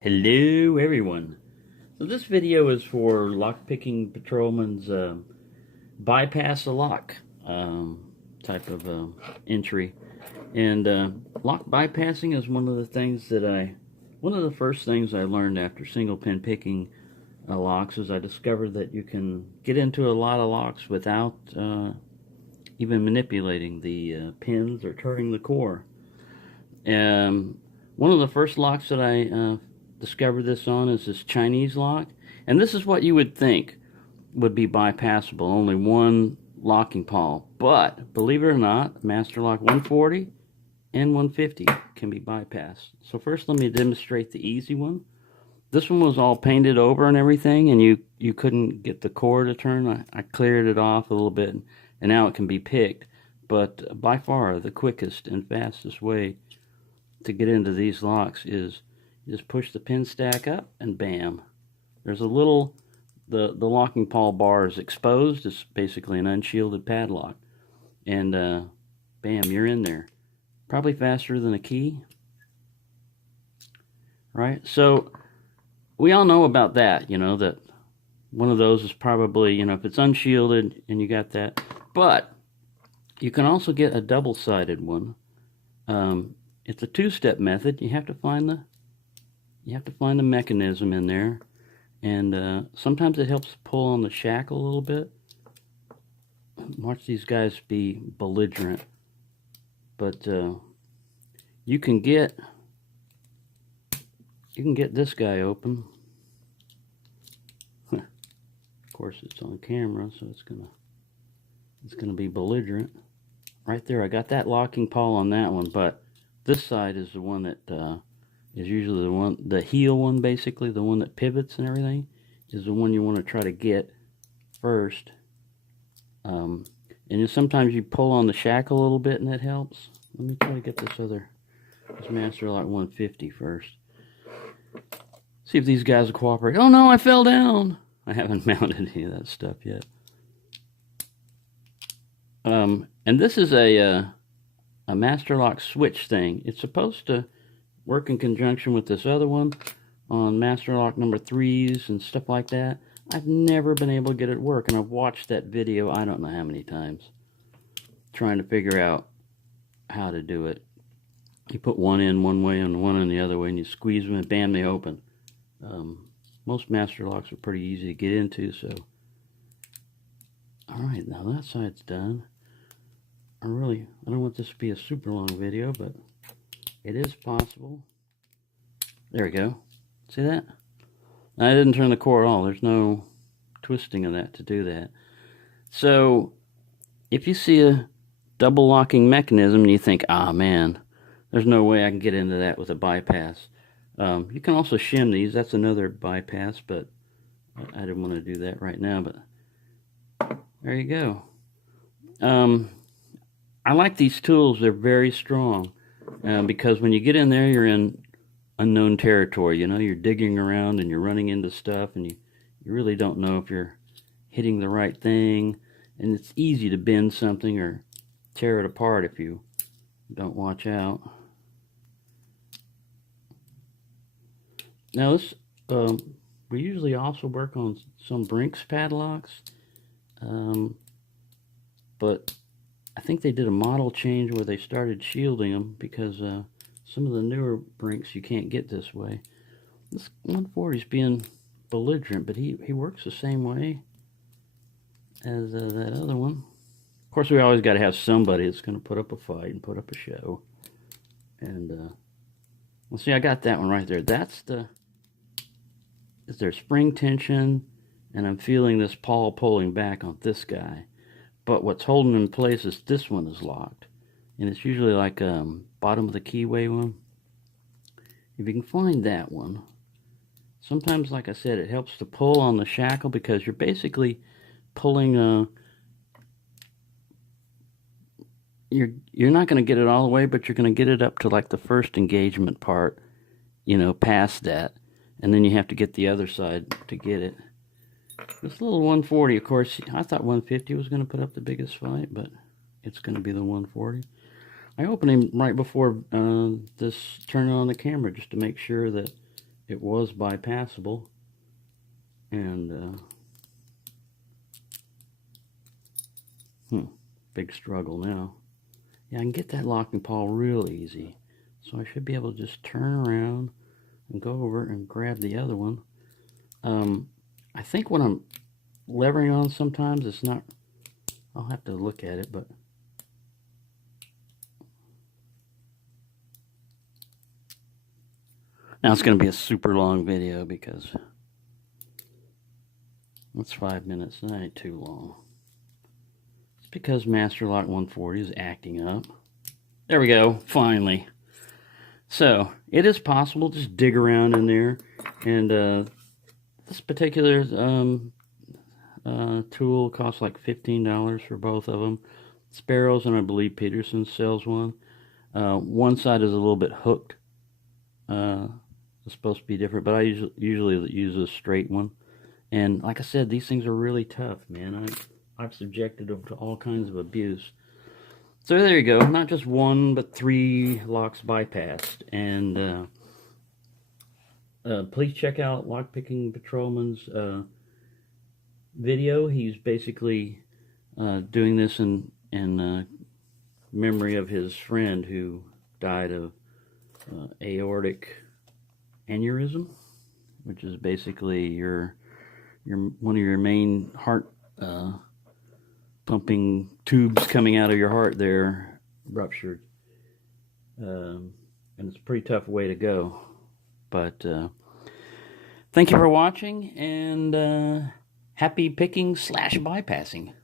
Hello everyone. So this video is for lockpicking patrolman's bypass a lock type of entry. And lock bypassing is one of the things one of the first things I learned after single pin picking locks is I discovered that you can get into a lot of locks without even manipulating the pins or turning the core. One of the first locks that I discovered this on is this Chinese lock, and this is what you would think would be bypassable, only one locking pawl. But believe it or not, Master Lock 140 and 150 can be bypassed. So first let me demonstrate the easy one. This one was all painted over and everything, and you couldn't get the core to turn. I cleared it off a little bit, and now it can be picked. But by far the quickest and fastest way to get into these locks is you just push the pin stack up and bam. There's a little, the locking pawl bar is exposed. It's basically an unshielded padlock. And bam, you're in there. Probably faster than a key. Right? So we all know about that, that one of those is probably, if it's unshielded and you got that. But you can also get a double-sided one. It's a two-step method. You have to find the mechanism in there, and sometimes it helps pull on the shackle a little bit. Watch these guys be belligerent, but you can get this guy open. Of course, it's on camera, so it's gonna be belligerent. Right there, I got that locking pawl on that one, but this side is the one that is usually the heel one, basically, the one that pivots and everything, is the one you want to try to get first. And sometimes you pull on the shackle a little bit and that helps. Let me try to get this Master Lock 150 first. See if these guys will cooperate. Oh no, I fell down! I haven't mounted any of that stuff yet. And this is a Master Lock switch thing. It's supposed to work in conjunction with this other one on Master Lock number 3s and stuff like that. I've never been able to get it to work, and I've watched that video I don't know how many times trying to figure out how to do it. You put one in one way and one in the other way, and you squeeze them and bam, they open. Most Master Locks are pretty easy to get into, so alright, now that side's done. I don't want this to be a super long video, but it is possible. There we go. See that? I didn't turn the core at all. There's no twisting of that to do that. So, if you see a double locking mechanism and you think, ah man, there's no way I can get into that with a bypass. You can also shim these. That's another bypass, but I didn't want to do that right now, but there you go. I like these tools. They're very strong because when you get in there, you're in unknown territory. You're digging around and you're running into stuff, and you really don't know if you're hitting the right thing, and it's easy to bend something or tear it apart if you don't watch out. Now this, we usually also work on some Brinks padlocks, but I think they did a model change where they started shielding them because some of the newer Brinks you can't get this way. This 140 is being belligerent, but he works the same way as that other one. Of course, we always got to have somebody that's going to put up a fight and put up a show. And well, see, I got that one right there. Is there spring tension, and I'm feeling this pawl pulling back on this guy. But what's holding in place is this one is locked. And it's usually like bottom of the keyway one. If you can find that one. Sometimes, like I said, it helps to pull on the shackle because you're basically pulling you're not going to get it all the way, but you're going to get it up to like the first engagement part, past that. And then you have to get the other side to get it. This little 140, of course, I thought 150 was going to put up the biggest fight, but it's going to be the 140. I opened him right before this turning on the camera just to make sure that it was bypassable, and big struggle now. Yeah, I can get that locking pawl real easy, so I should be able to just turn around and go over and grab the other one. I think when I'm levering on, sometimes it's not, I'll have to look at it, but now it's going to be a super long video because it's 5 minutes. That ain't too long. It's because Master Lock 140 is acting up. There we go, finally. So, it is possible, just dig around in there, and this particular tool costs like $15 for both of them. Sparrows, and I believe Peterson sells one. One side is a little bit hooked. It's supposed to be different, but I usually use a straight one. And like I said, these things are really tough, man. I've subjected them to all kinds of abuse. So there you go. Not just one, but 3 locks bypassed. And please check out Lockpicking Patrolman's video. He's basically doing this in memory of his friend who died of aortic aneurysm, which is basically your one of your main heart pumping tubes coming out of your heart there ruptured, and it's a pretty tough way to go. But thank you for watching, and happy picking / bypassing.